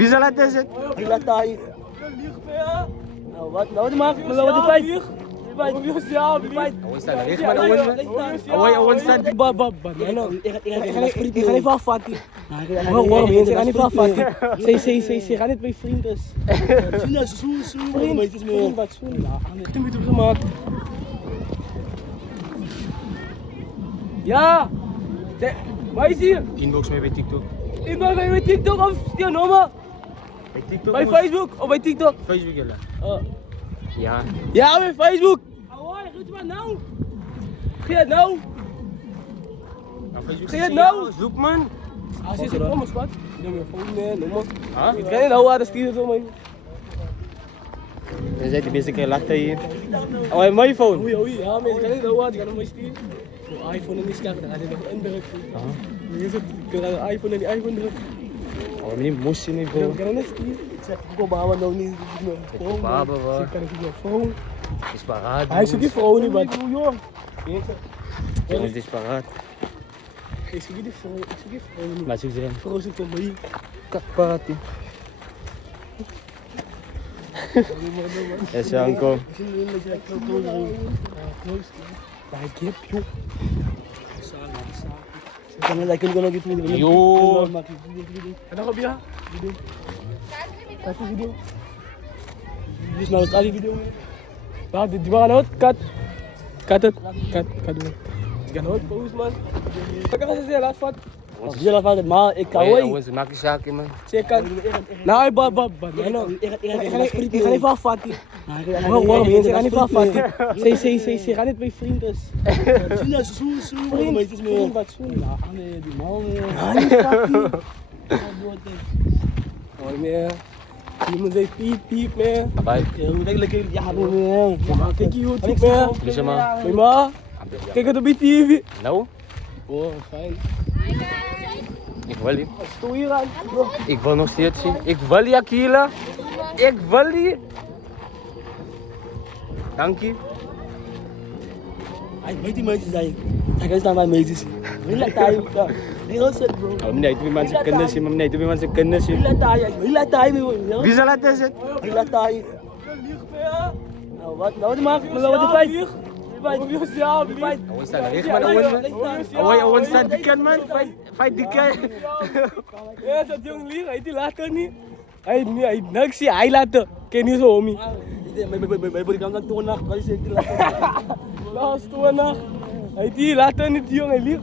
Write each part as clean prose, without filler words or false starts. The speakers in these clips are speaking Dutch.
Wie zal het is het? Ik laat daar. Nou, wat maak je? Wat de feit? Owen staat recht, maar Owen staat... Ik ga niet afvatten. Waarom? Ik ga niet afvatten. Ze gaan niet bij vrienden. Vriend, wat zoen. Ik heb het gemaakt. Ja! Waar is hij? Inbox mee bij TikTok. Inbox mee bij TikTok of stuur nummer? Bij TikTok? Bij Facebook of bij TikTok? Facebook, ja. Ja, bij Facebook. Hoi, goed maar nou. Ga je nou? Facebook Ga je nou? Zoek man. Als je zit om, spat. Neem je phone, nummer. Huh? Ik ga niet nou waar sturen zo man. Dan zet je best een keer laten hier. Oh, hij mijn phone. Oei, ja, maar ik ga niet nou waar, ik ga nog maar sturen. Mijn iPhone en die scherp, dan ga je nog indrukken. Ik ga de iPhone en die iPhone drukken. Oh, meneer moest je niet Ik voor. ga nog net sturen. Ik zeg, ik kom baba nou niet. Baba, wat? Ik kan niet meer phone. Is paraat. Hij zit die vrouw niet, wat? Jongens, is paraat. Ik zie die vrouw niet. Maar zoek ze in. Vrouw zit op mij. Paraat. Ja, Sjanko. Ik heb joh. Kan je lekker nog even doen? Yo. En dan op je? Video. Kijk die video. Dit is nou het alle video. Wacht, die waren uit. Kat het. Kat doen. Ik ga nooit posten man. Ik ga zeggen, laat vat. Je laat vat, maar ik kan wel. Jongens, maak je zaken man. Zeker. Nou, bab. Ik ga niet afvatten. Waarom? Ik ga niet afvatten. Ze gaan niet bij vrienden. Vriend, wat zoen. Nee, die man. Hoi meer. Iemand zegt piep meer. Bye. Ja, man. Kijk je YouTube meer. Lisa maar. Ma. Kijk het op je TV. Nou? Oh, fijn. Ik wil die. Wat stoel hier aan? Ik wil nog steeds zien. Ik wil die Akila. Ik wil die. Dank je. Hij weet die meisjes zijn. Hij kan staan bij meisjes. Wil tayo ka. Heel set bro. Oh, meneer, doe maar zijn kennis in, meneer, doe maar zijn kennis in. Wil tayo. Wie zal het is het? Wil tayo. Nou, wat maak je? Wat de feit? Owen staat recht, maar Owen staat bekend man. Fight die guy. Ja, dat jong lief, hij die later niet. Hij niks, hij later. Ken je zo, homie? Bij bodycam toen nacht, wat is ik die later? Laat toen nacht. Hij die later niet, jong, hij lief.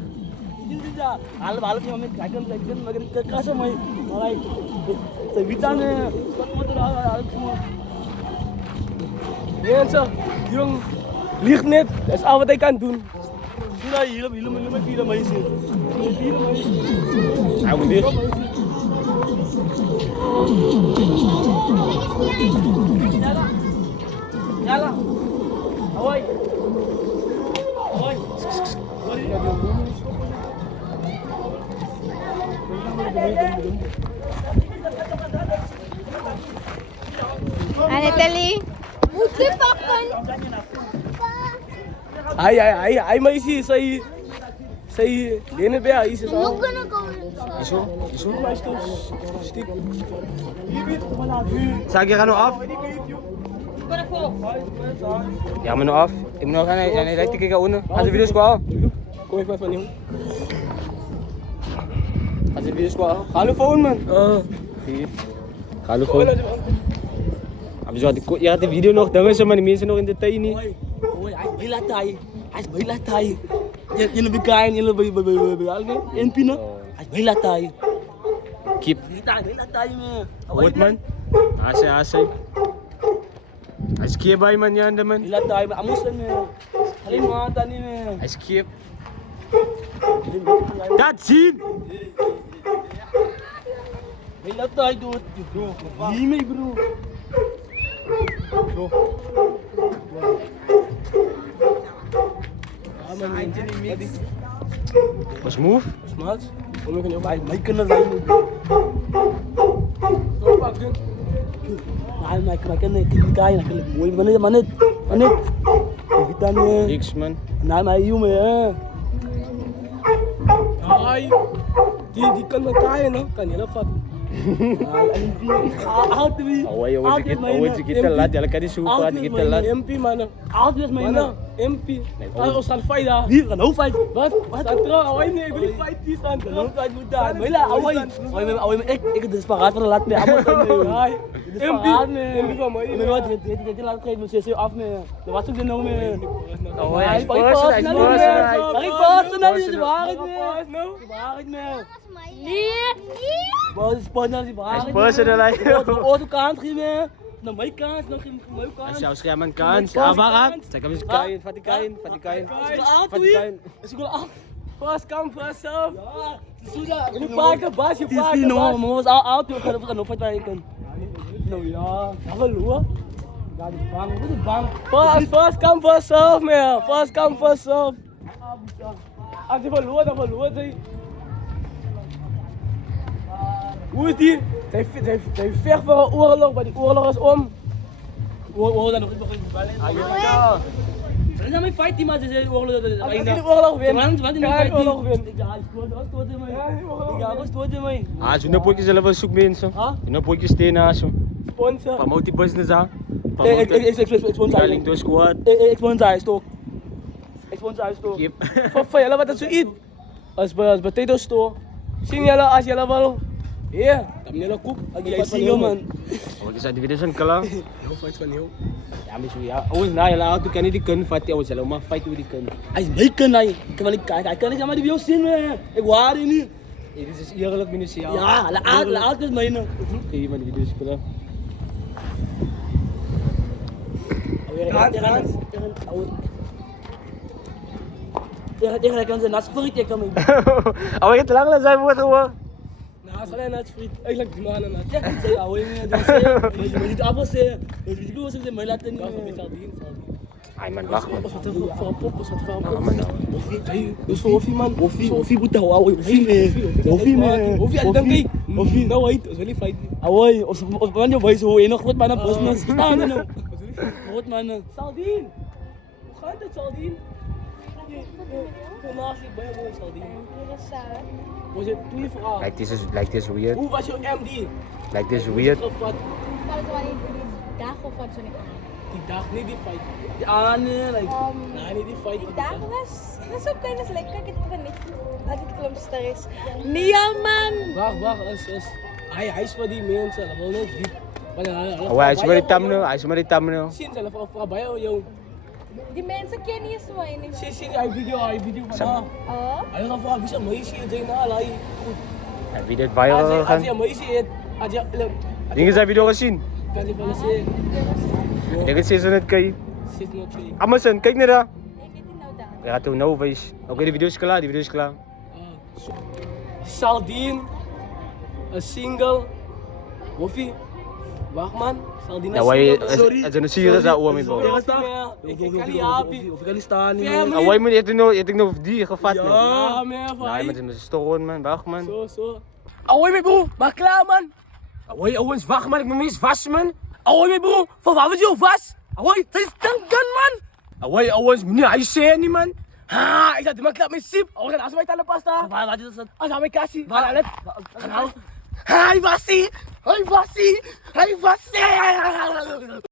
Half yang kami kaget lagi makin kekas sama malah sebitan spot motor hal semua. Mensen, jong, liegt net. Dat is al wat hij kan doen. Sudah hilang tidak meisje. Hij moet dicht. Nyala. Hoi. Hoi. Anetali, moet je pakken? Hij meisje, zij lenen bij haar is het al. Zo? Stiek. Zeg je gaat nog af? Ja, maar nog af. Ik moet nog gaan en rijdt te kijken onder. Als de video's kwaal. Kom ik maar van nieuw. Als de video's kwaal. Ga de phone man. Ga de phone. Habis wat je had de video nog, dan was maar die mensen nog in de tijd niet. Hoi, hij is bij latai. Je lebih kain, je lebih alge, en pina. Hij is bij latai. Kip. Bij latai me. Goed man. Asai. Hij is kip bij man, ja, man. Bij latai, amus me. Alleen maar dan niet meer. Hij is kip. Dat zien! Bij latai doet. Niet mee bro. Zo. Ja, man, Was move? Smart. Om ik bij mij kunnen zijn. Zo pak je. Nou, maar ik kan niet kijken. Ik kan niet. Maar niet. Kita nih. X man. Nah, mayu me. Ay. Die kan met kaaien, no? Kan je dat vatten? Out me. Away kita laat. Jala ka di supa di kita laat. MP man. Out is my MP. Ons gaan fight daar. Wie gaan nou fight? Wat? Sandra, away nie. Ek wil nie fight die Sandra. Nou fight moet daar. Mila, away. Ik het desperaat van de laat mee. Haai. MP. MP van my. Ik ben wat dit laat geven met CC af mee. Dat was ook de nou mee. Hij is personal. Ik pas nou niet de waarheid mee. De waarheid mee. Nee. Maar het is pas nou die waarheid. Personal. De auto kant mee. Naar mijn kant, nog in mijn kant. Siya scherman kan. Abarat. Sa kami kain. Fati kain. Is ik wel af. First come, first serve. Ja. Sudah. Je pakken bas, je Het is pakken niet bas. normaal, maar was auto we gaan nog fight bij je kan. Nou ja. Dat wel hoor. Ja, die bang. Wat is bang? First come, first serve, man. First come, first serve. Als je verloor, dan verloor hij. Hoe is die? Hij vecht voor een oorlog, maar die oorlog is om. We dan nog niet beginnen. Dan zijn mijn fight team als je oorlog. Als je die oorlog wint, Want kan in je de die fight oorlog team. winnen. Ja, stoot in mij. Ja, die oorlog Ja, wat stoot in mij? Ah, so na po sila ba sug minso. Ha? Ino po stay na so. Sponsor. Promote business ah. Ik sponsor Galing to squad. Ik sponsor hij stok. Ik sponsor hij stok. Keep. Voor jullie wat dat zo eet. Als potato store. Zien jullie als jullie wel. Ja, dan jullie koek. Jij single man. Wag sa division kala. Heel fight van heel. Ja, mi so ya. Always na yala auto kan di kun fati always sila ma fight with di kun. Hij is bacon hij. Hij kan niet maar die wil zien. Ik waar die niet. Dit is eerlijk minusia. Ja, laat het mij nou. Kaya man videos ko lang. Tegen kan zijn nasfriet ik kan mij. Away ito lang lang sa buhat ko. Nou, als alleen het friet. Ik lijk die mannen naar. Ja, ik zei ouwe meer dan zeggen. Maar niet af zeggen. Dus ik wil zeggen mij laten niet. Ay man, wag man. Wat voor een pop, wat voor een pop. man. Dus voor Hoffie man. Hoffie moet houden ouwe. Hoffie man. Hoffie, als je dan kijkt. Hoffie, nou weet, dat is wel niet fight. Ouwe, of wanneer wij zo in nog goed maar naar business staan nou. Goed man. Saldien. Hoe gaat het, Saldien? Naast ik bij jou, Saldien. Was het goede vraag? Like this weird. Hoe was jouw MD? Like this weird. Wat? Dag of wat zo niet. Die dag, niet die fight. Ja, nee, like. Nee, niet die fight. Die dag was oké, dat is lekker. Kijk, het kan niet. Laat het klomster is. Nee, man. Wacht, is. Hij is voor die mensen, dat wil niet diep. Oh, ay sumari tam no. Sinds zelf al voor bij jou. Die mensen kennen je zo niet. Sinds hij video van haar. Oh. Hij gaat voor een meisje zeggen, nou, hij goed. Ay video viral Als je kan. een meisje hebt, als je Dinga sa video kasi. kan je wel zeggen, Dinga sa sunod kay. zit nog twee. Amazon, kijk na da. Ik weet niet nou daar. Kaya to no guys. Okay, die videos kala, Saldien, een single, Woffie, wacht man, Saldien Ja, why sorry. as ano sira sa uwa mi Ik bo. kan niet happy. Of kan niet staan niet. Family. Away mo ito no di gevat man. Ja, man, Ay man sa store man, wag man. Zo. Away mijn broer, maar klaar man. Away, Owens, wacht man, ik ben niet vast man. Away mijn broer, van waar was je vast? Away, het is tanken man. Away, Owens, meneer, hij zei niet man. Ha, ik zat in mijn klap met sip. Away, dan als wij talen pasta. Wat is dat? Als hij kassie. Hij was ie.